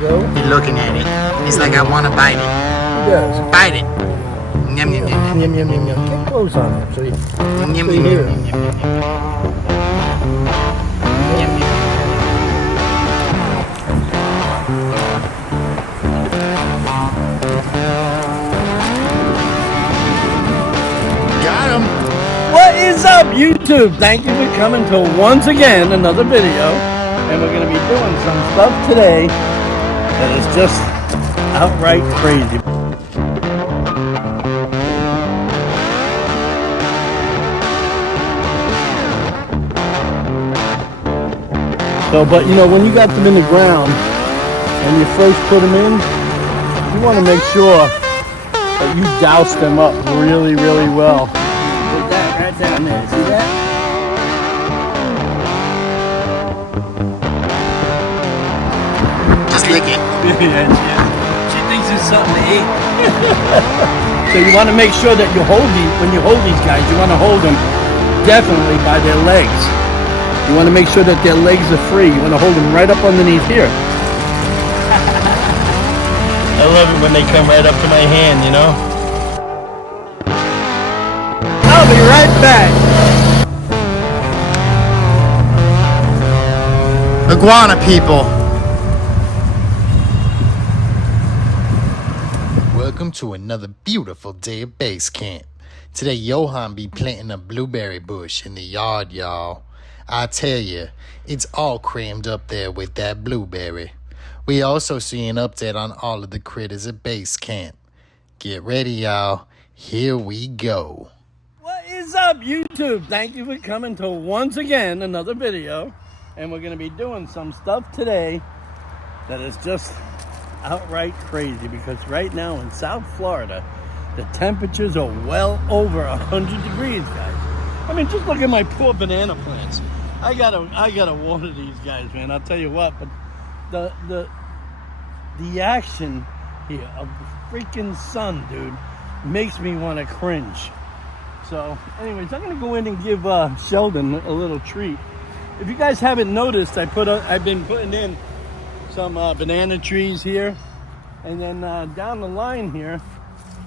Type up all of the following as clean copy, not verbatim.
you go. He's looking at it. He's like, I want to bite it. He does. Bite it. Yum, yum, yum, Yum, yum, yum, yum. Get close on him so you yum, yum, so you yum, hear yum, it. yum, yum, yum, yum. Got him. What is up, YouTube? Thank you for coming to once again another video. And we're going to be doing some stuff today that is just outright crazy. So, but you know, when you got them in the ground and you first put them in, you want to make sure that you douse them up really, really well. Put that right down there. See that? Just lick it. She thinks it's something to eat. So you want to make sure that you hold these, when you hold these guys, you want to hold them definitely by their legs. You want to make sure that their legs are free. You want to hold them right up underneath here. I love it when they come right up to my hand, you know? I'll be right back. Iguana people. Welcome to another beautiful day at base camp. Today, Johan be planting a blueberry bush in the yard, y'all. I tell you, it's all crammed up there with that blueberry. We also see an update on all of the critters at base camp. Get ready, y'all. Here we go. What is up, YouTube? Thank you for coming to once again another video. And we're going to be doing some stuff today that is just outright crazy, because right now in South Florida, the temperatures are well over 100 degrees, guys. I mean, just look at my poor banana plants. I gotta water these guys, man. I'll tell you what, but the action here of the freaking sun, dude, makes me want to cringe. So, anyways, I'm gonna go in and give Sheldon a little treat. If you guys haven't noticed, I've been putting in some banana trees here, and then down the line here,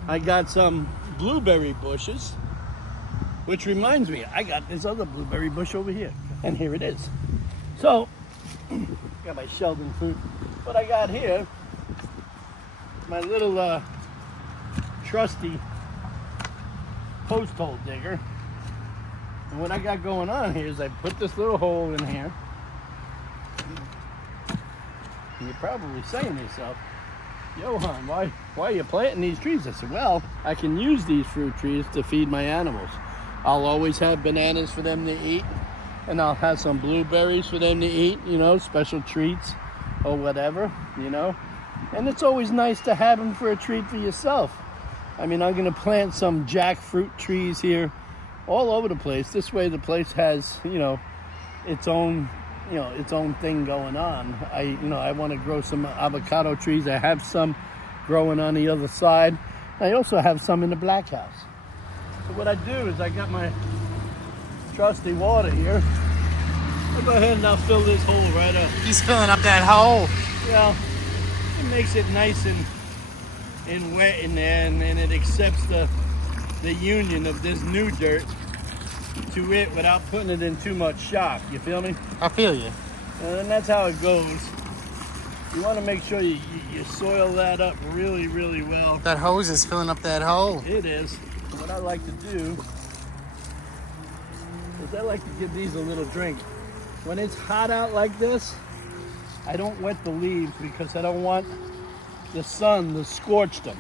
I got some blueberry bushes. Which reminds me, I got this other blueberry bush over here. And here it is. So, got my Sheldon fruit. What I got here, my little trusty post hole digger. And what I got going on here is I put this little hole in here. And you're probably saying to yourself, Johan, why are you planting these trees? I said, well, I can use these fruit trees to feed my animals. I'll always have bananas for them to eat, and I'll have some blueberries for them to eat, you know, special treats or whatever, you know. And it's always nice to have them for a treat for yourself. I mean, I'm going to plant some jackfruit trees here all over the place. This way the place has, you know, its own thing going on. I want to grow some avocado trees. I have some growing on the other side. I also have some in the black house. So what I do is I got my trusty water here. I'll go ahead and I'll fill this hole right up. He's filling up that hole. Well, it makes it nice and wet in there, and it accepts the union of this new dirt to it without putting it in too much shock. You feel me? I feel you. And that's how it goes. You want to make sure you soil that up really, really well. That hose is filling up that hole. It is. What I like to do is I like to give these a little drink. When it's hot out like this, I don't wet the leaves because I don't want the sun to scorch them.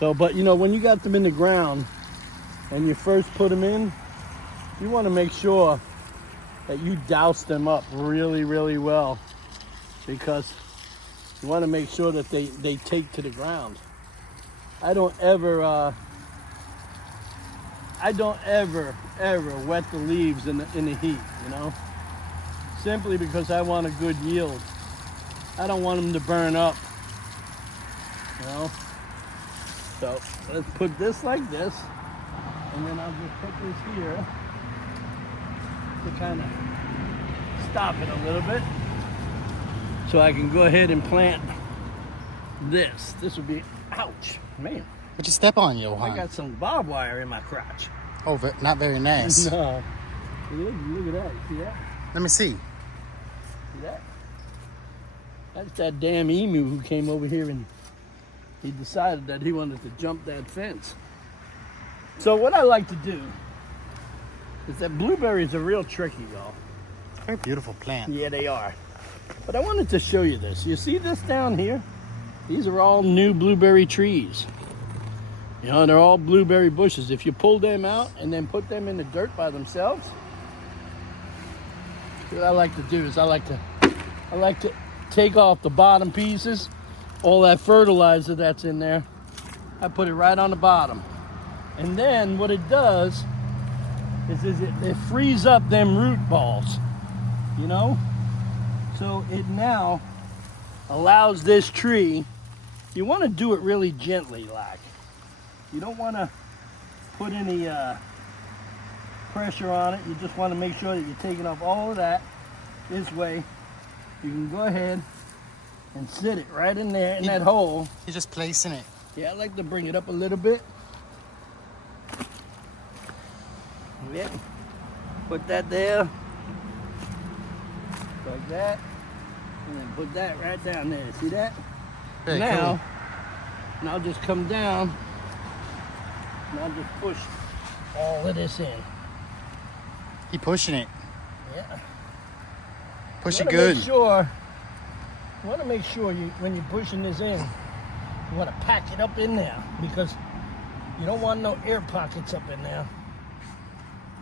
So, but you know, when you got them in the ground and you first put them in, you want to make sure that you douse them up really, really well, because you want to make sure that they take to the ground. I don't ever wet the leaves in the heat, you know, simply because I want a good yield. I don't want them to burn up, you know. So let's put this like this, and then I'll just put this here to kind of stop it a little bit. so I can go ahead and plant this. This would be, ouch, man. What'd you step on, Johan? I got some barbed wire in my crotch. Oh, not very nice. No. Look at that. See that? Let me see. See that? That's that damn emu who came over here and he decided that he wanted to jump that fence. So what I like to do is that blueberries are real tricky, y'all. Very beautiful plant. Yeah, they are. But I wanted to show you this. You see this down here? These are all new blueberry trees. You know, they're all blueberry bushes. If you pull them out and then put them in the dirt by themselves, what I like to do is I like to take off the bottom pieces, all that fertilizer that's in there. I put it right on the bottom. And then what it does is it frees up them root balls, you know? So it now allows this tree, you want to do it really gently, like. You don't want to put any pressure on it. You just want to make sure that you're taking off all of that. This way, you can go ahead and sit it right in there in that hole. You're just placing it. Yeah, I like to bring it up a little bit. Yeah. Put that there. Like that. And then put that right down there. See that? Very now, cool. and I'll just come down and I'll just push all of this in. Keep pushing it. Yeah. Push it good. You want to make sure you, when you're pushing this in, you want to pack it up in there because you don't want no air pockets up in there.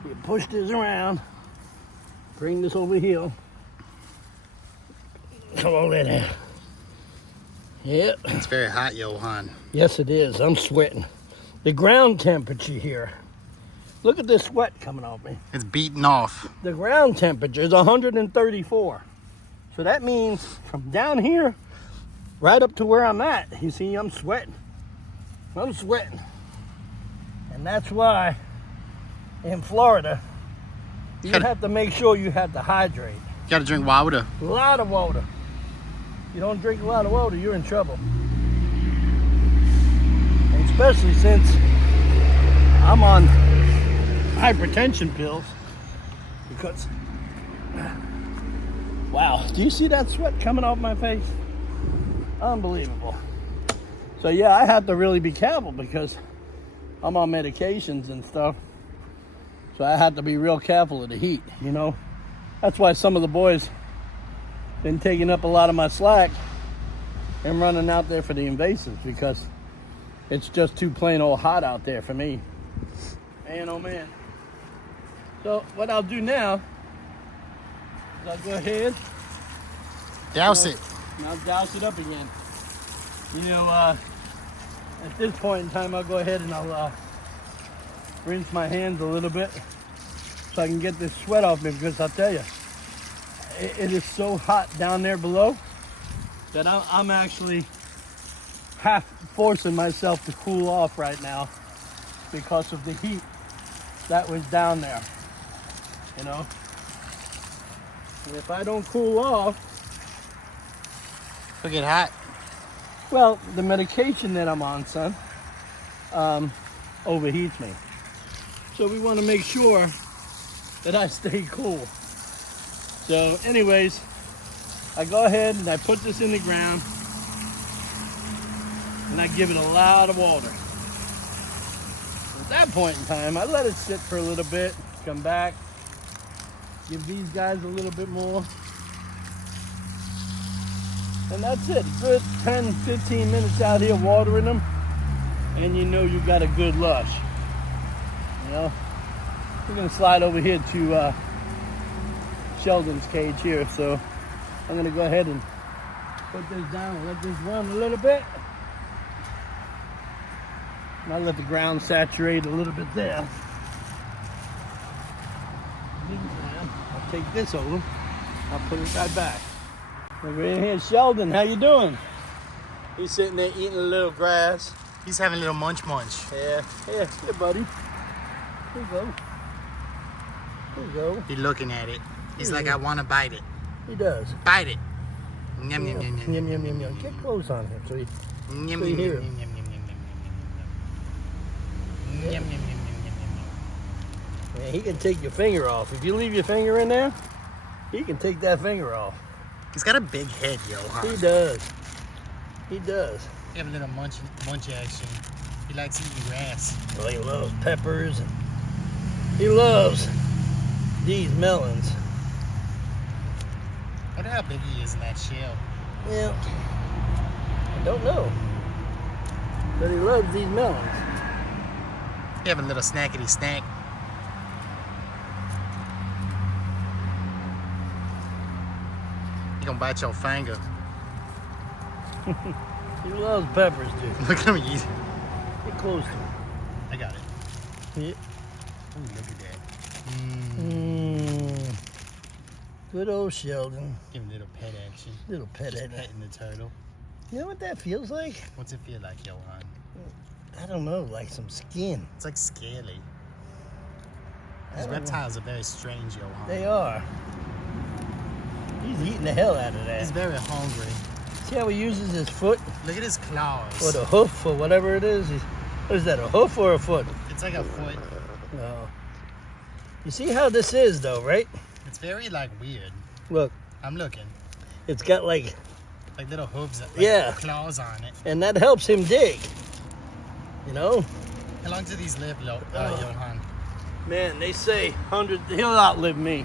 You push this around, bring this over here. Come on in there. Yep. It's very hot, Johan. Yes, it is. I'm sweating. The ground temperature here. Look at this sweat coming off me. It's beating off. The ground temperature is 134. So that means from down here right up to where I'm at, you see, I'm sweating. I'm sweating. And that's why in Florida, you have to make sure you have to hydrate. You gotta drink water. A lot of water. You don't drink a lot of water, you're in trouble. And especially since I'm on hypertension pills because, wow, do you see that sweat coming off my face? Unbelievable. So yeah, I have to really be careful because I'm on medications and stuff. So I have to be real careful of the heat, you know. That's why some of the boys been taking up a lot of my slack and running out there for the invasives because it's just too plain old hot out there for me. Man, oh man. So what I'll do now is I'll go ahead. Douse it. And I'll douse it up again. You know, at this point in time, I'll go ahead and I'll rinse my hands a little bit so I can get this sweat off me because I'll tell you, it is so hot down there below that I'm actually half forcing myself to cool off right now because of the heat that was down there, you know. And if I don't cool off, it'll get hot. well, the medication that I'm on, son, overheats me. So we want to make sure that I stay cool. So anyways, I go ahead and I put this in the ground and I give it a lot of water. At that point in time, I let it sit for a little bit, come back, give these guys a little bit more. And that's it. Good 10, 15 minutes out here watering them, and you know you got a good lush. You know, we're gonna slide over here to Sheldon's cage here, so I'm gonna go ahead and put this down and let this run a little bit. And I'll let the ground saturate a little bit there. Meantime, I'll take this over. I'll put it right back. Over in here, Sheldon, how you doing? He's sitting there eating a little grass. He's having a little munch. Yeah, here, buddy. Here you go. Here you go. He's looking at it. He's like, I want to bite it. He does. Bite it. Yum, yum, yum, yum, Yum, yum, yum, yum. Get close on him so you yum, yum, So you yum, hear yum, him. yum, yum, yum, yum, yum, yum, yum, yum, yum. Man, he can take your finger off. If you leave your finger in there, he can take that finger off. He's got a big head, Johan. He does. He does. He have a little munch action. He likes eating grass. Well, he loves peppers and he loves these melons. I wonder how big he is in that shell. Yeah, I don't know, but he loves these melons. He have a little snackety snack. He gonna bite your finger. He loves peppers, dude. Look at him eat. Get close to him. I got it. Yeah. Ooh, look at that. Good old Sheldon. Give him a little pet action. Little pet Just at petting the turtle. You know what that feels like? What's it feel like, Johan? I don't know, like some skin. It's like scaly. I These don't know. reptiles are very strange, Johan. They are. He's eating the hell out of that. He's very hungry. See how he uses his foot Look at his claws. or the hoof or whatever it is? What is that, a hoof or a foot? It's like a foot. No. You see how this is though, right? It's very like weird. Look, I'm looking. it's got like, Like little hooves, like Yeah. claws on it. and that helps him dig. You know? How long do these live, Johan? Man, they say 100, he'll outlive me.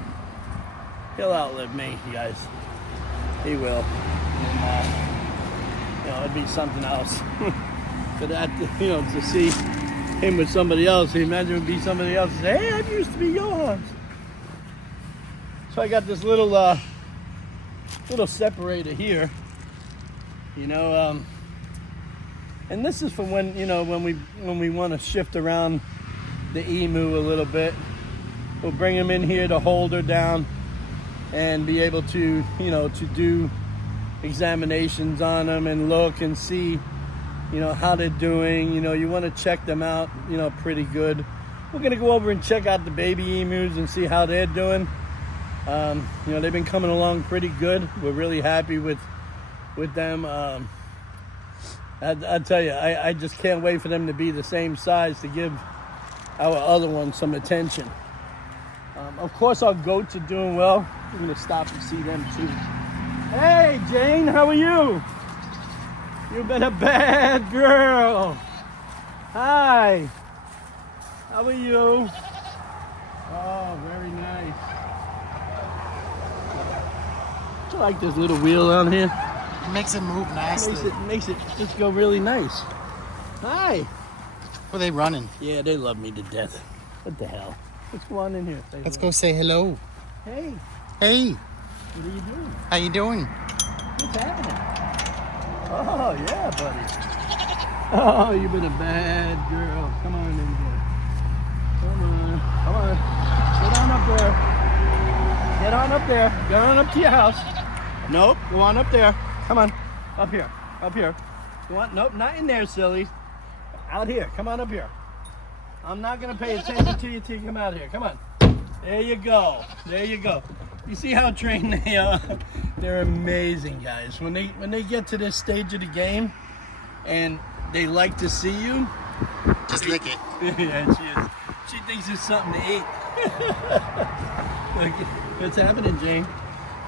He'll outlive me, you guys. He will. And, it'd be something else. But that, to see him with somebody else, imagine it would be somebody else and say, hey, I used to be Johan's. So I got this little separator here, and this is for when, when we want to shift around the emu a little bit. We'll bring him in here to hold her down and be able to, to do examinations on them and look and see, how they're doing. You want to check them out, pretty good. We're going to go over and check out the baby emus and see how they're doing. They've been coming along pretty good. We're really happy with them. I tell you, I just can't wait for them to be the same size to give our other ones some attention. Of course, our goats are doing well. We're going to stop and see them too. Hey, Jane, how are you? You've been a bad girl. Hi. How are you? Oh, very nice. I like this little wheel on here. It makes it move nicely. Makes it just go really nice. Hi. Are they running? Yeah, they love me to death. What the hell? Let's go on in here. Let's go say hello. Hey, Hey, what are you doing? how you doing? What's happening? Oh, yeah, buddy. Oh, you've been a bad girl. Come on in here. Come on. Get on up there. Get on up there. Get on up to your house. Nope, go on up there. Come on. Up here. Go on. Nope, not in there, silly. Out here. Come on up here. I'm not going to pay attention to you till you come out here. Come on. There you go. You see how trained they are? They're amazing, guys. When they get to this stage of the game and they like to see you, Just lick it. yeah, she is. She thinks it's something to eat. Look, what's happening, Jane?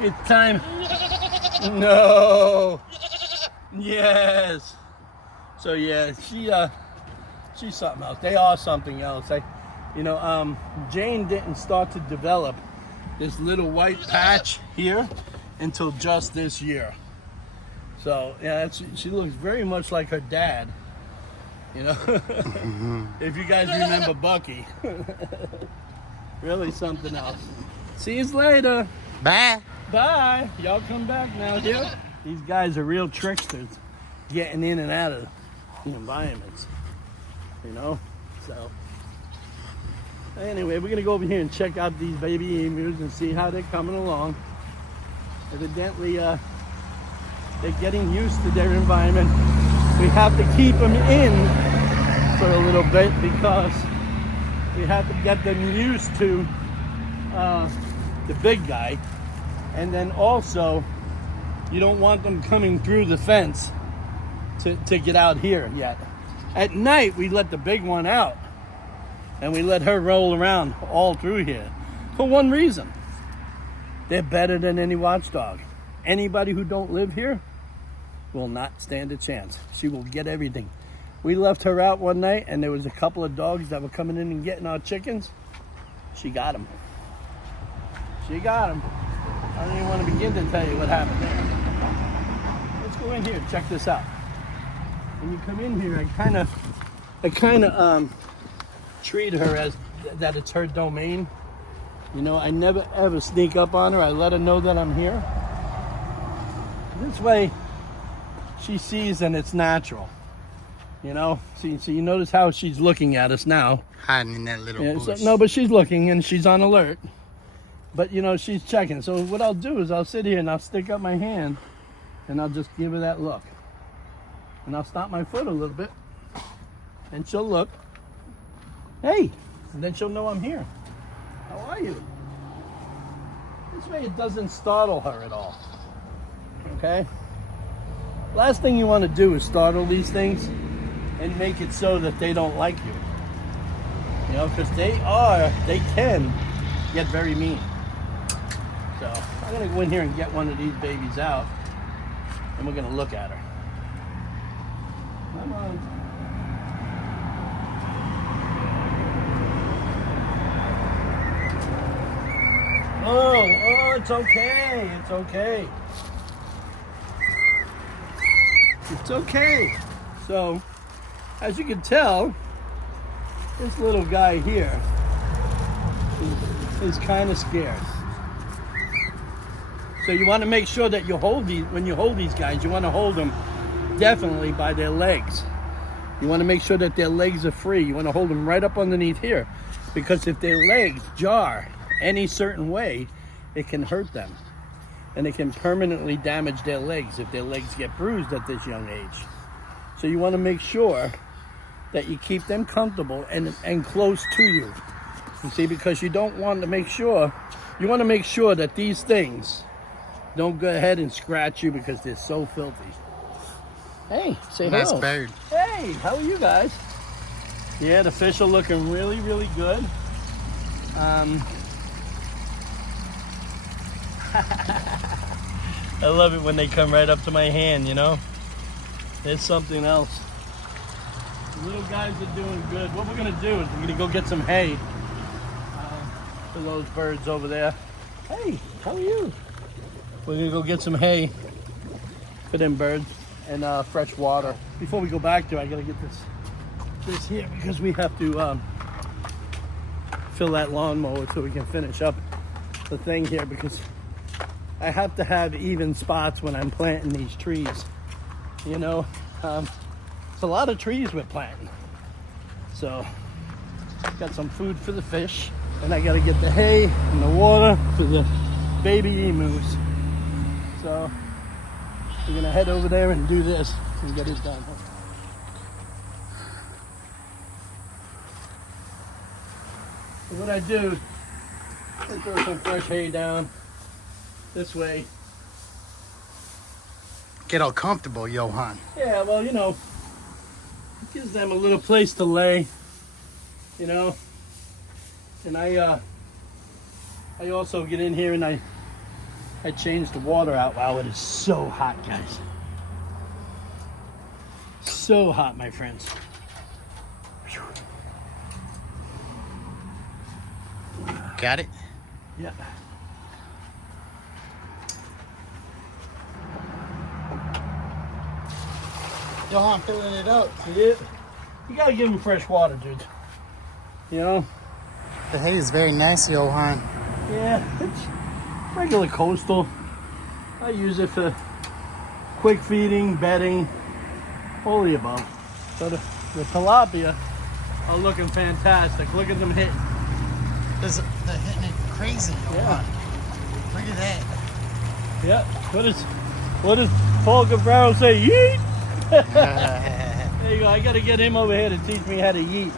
It's time. No. Yes. So yeah, she's something else. They are something else. Jane didn't start to develop this little white patch here until just this year. So yeah, she looks very much like her dad. If you guys remember Bucky. Really something else. See you later. Bye. Bye. Y'all come back now. Here. These guys are real tricksters, getting in and out of the environments. So anyway, we're gonna go over here and check out these baby emus and see how they're coming along. Evidently, they're getting used to their environment. We have to keep them in for a little bit because we have to get them used to the big guy, and then also you don't want them coming through the fence to get out here yet. At night, we let the big one out, and we let her roll around all through here for one reason. They're better than any watchdog. Anybody who don't live here will not stand a chance. She will get everything. We left her out one night, and there was a couple of dogs that were coming in and getting our chickens. She got them. She got them. I don't even want to begin to tell you what happened there. Let's go in here and check this out. When you come in here, I kind of treat her as that it's her domain. You know, I never ever sneak up on her. I let her know that I'm here. This way, she sees and it's natural. You know, see, so you notice how she's looking at us now. Hiding in that little bush. No, but she's looking and she's on alert. But you know, she's checking. So what I'll do is I'll sit here and I'll stick up my hand and I'll just give her that look. And I'll stomp my foot a little bit. And she'll look. Hey! And then she'll know I'm here. How are you? This way it doesn't startle her at all. Okay? Last thing you want to do is startle these things and make it so that they don't like you. You know, because they can get very mean. So I'm going to go in here and get one of these babies out, and we're going to look at her. Come on. Oh, it's okay. It's okay. It's okay. So, as you can tell, this little guy here is kind of scared. So you want to make sure that you hold these, when you hold these guys, you want to hold them definitely by their legs. You want to make sure that their legs are free. You want to hold them right up underneath here, because if their legs jar any certain way, it can hurt them. And it can permanently damage their legs if their legs get bruised at this young age. So you want to make sure that you keep them comfortable and close to you. You see, because you don't want to make sure, you want to make sure that these things don't go ahead and scratch you because they're so filthy. Hey, say hello. Nice bird. Hey, how are you guys? Yeah, the fish are looking really, really good. I love it when they come right up to my hand, you know? It's something else. The little guys are doing good. What we're gonna do is we're gonna go get some hay for those birds over there. Hey, how are you? We're gonna go get some hay for them birds and fresh water. Before we go back there, I gotta get this here because we have to fill that lawnmower so we can finish up the thing here, because I have to have even spots when I'm planting these trees. You know, it's a lot of trees we're planting. So, got some food for the fish, and I gotta get the hay and the water for the baby emus. So, we're gonna head over there and do this and get it done. So what I do, I throw some fresh hay down this way. Get all comfortable, Johan. Yeah, well, you know, it gives them a little place to lay, you know. And I also get in here and I change the water out. Wow, it is so hot, guys. So hot, my friends. Whew. Got it? Yeah. Johan filling it up. See it? You gotta give them fresh water, dude. You know? The hay is very nice, Johan. Yeah, it's regular coastal. I use it for quick feeding, bedding, all the above. So the tilapia are looking fantastic. Look at them hitting. They're hitting it crazy, Johan. Yeah. Look at that. Yeah. What does Paul Cuffaro say? Yeet! There you go. I gotta get him over here to teach me how to yeet.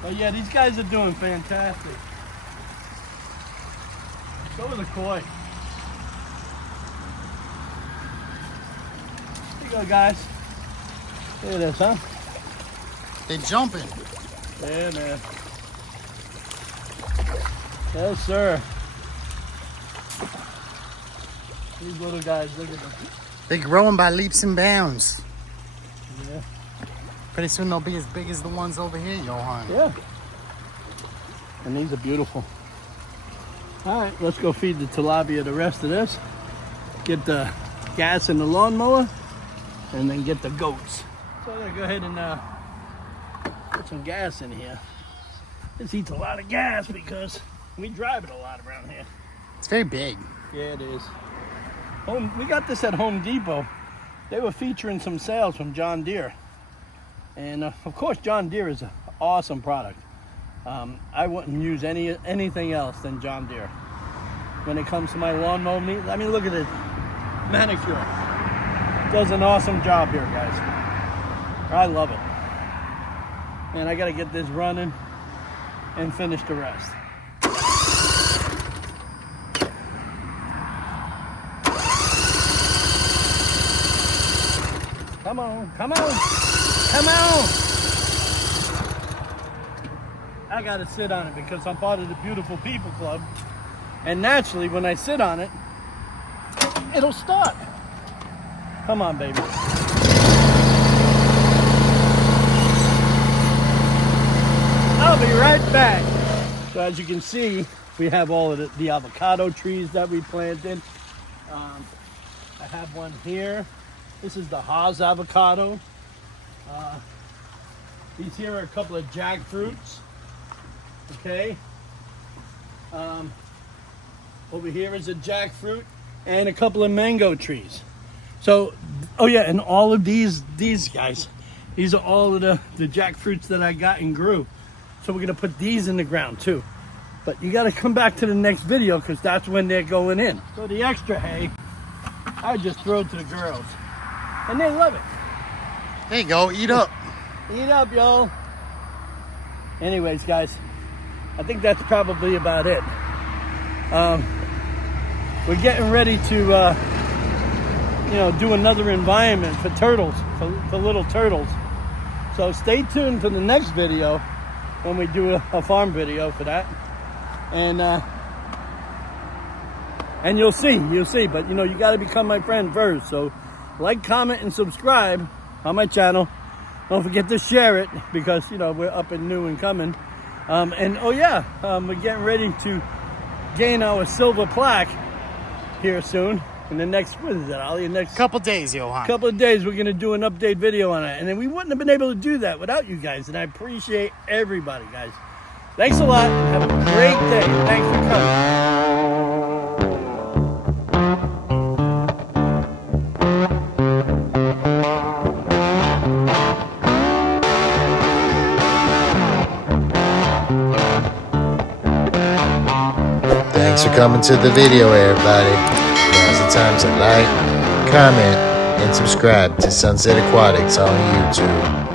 But yeah, these guys are doing fantastic. So are the koi. you go, guys. Look at this, huh? They're jumping. Yeah, man. Yes, sir. These little guys, look at them. They're growing by leaps and bounds. Yeah. Pretty soon they'll be as big as the ones over here, Johan. Yeah. And these are beautiful. All right, let's go feed the tilapia the rest of this. Get the gas in the lawnmower, and then get the goats. So I'm gonna go ahead and put some gas in here. This eats a lot of gas because we drive it a lot around here. It's very big. Yeah, it is. We got this at Home Depot. They were featuring some sales from John Deere. And of course, John Deere is an awesome product. I wouldn't use anything else than John Deere. When it comes to my lawnmower, I mean, look at it. Manicure. Does an awesome job here, guys. I love it. And I got to get this running and finish the rest. Come on, come on, come on! I gotta sit on it because I'm part of the Beautiful People Club. And naturally, when I sit on it, it'll start. Come on, baby. I'll be right back. So as you can see, we have all of the avocado trees that we planted. I have one here. This is the Haas avocado. These here are a couple of jackfruits. Okay. Over here is a jackfruit and a couple of mango trees. So, oh yeah, and all of these guys, these are all of the jackfruits that I got and grew. So we're gonna put these in the ground too. But you gotta come back to the next video because that's when they're going in. So the extra hay, I just throw it to the girls. And they love it. There you go, eat up. Eat up, y'all. Anyways, guys, I think that's probably about it. We're getting ready to, do another environment for turtles, for little turtles. So stay tuned for the next video when we do a farm video for that. And you'll see. But, you got to become my friend first. So like, comment, and subscribe on my channel. Don't forget to share it because, we're up and new and coming. We're getting ready to gain our silver plaque here soon. In the next, what is that, Ollie? Next couple days, Johan. Couple of days, we're going to do an update video on it. And then we wouldn't have been able to do that without you guys. And I appreciate everybody, guys. Thanks a lot. And have a great day. Thanks for coming. Thanks for coming to the video, everybody. Now's the time to like, comment, and subscribe to Sunset Aquatics on YouTube.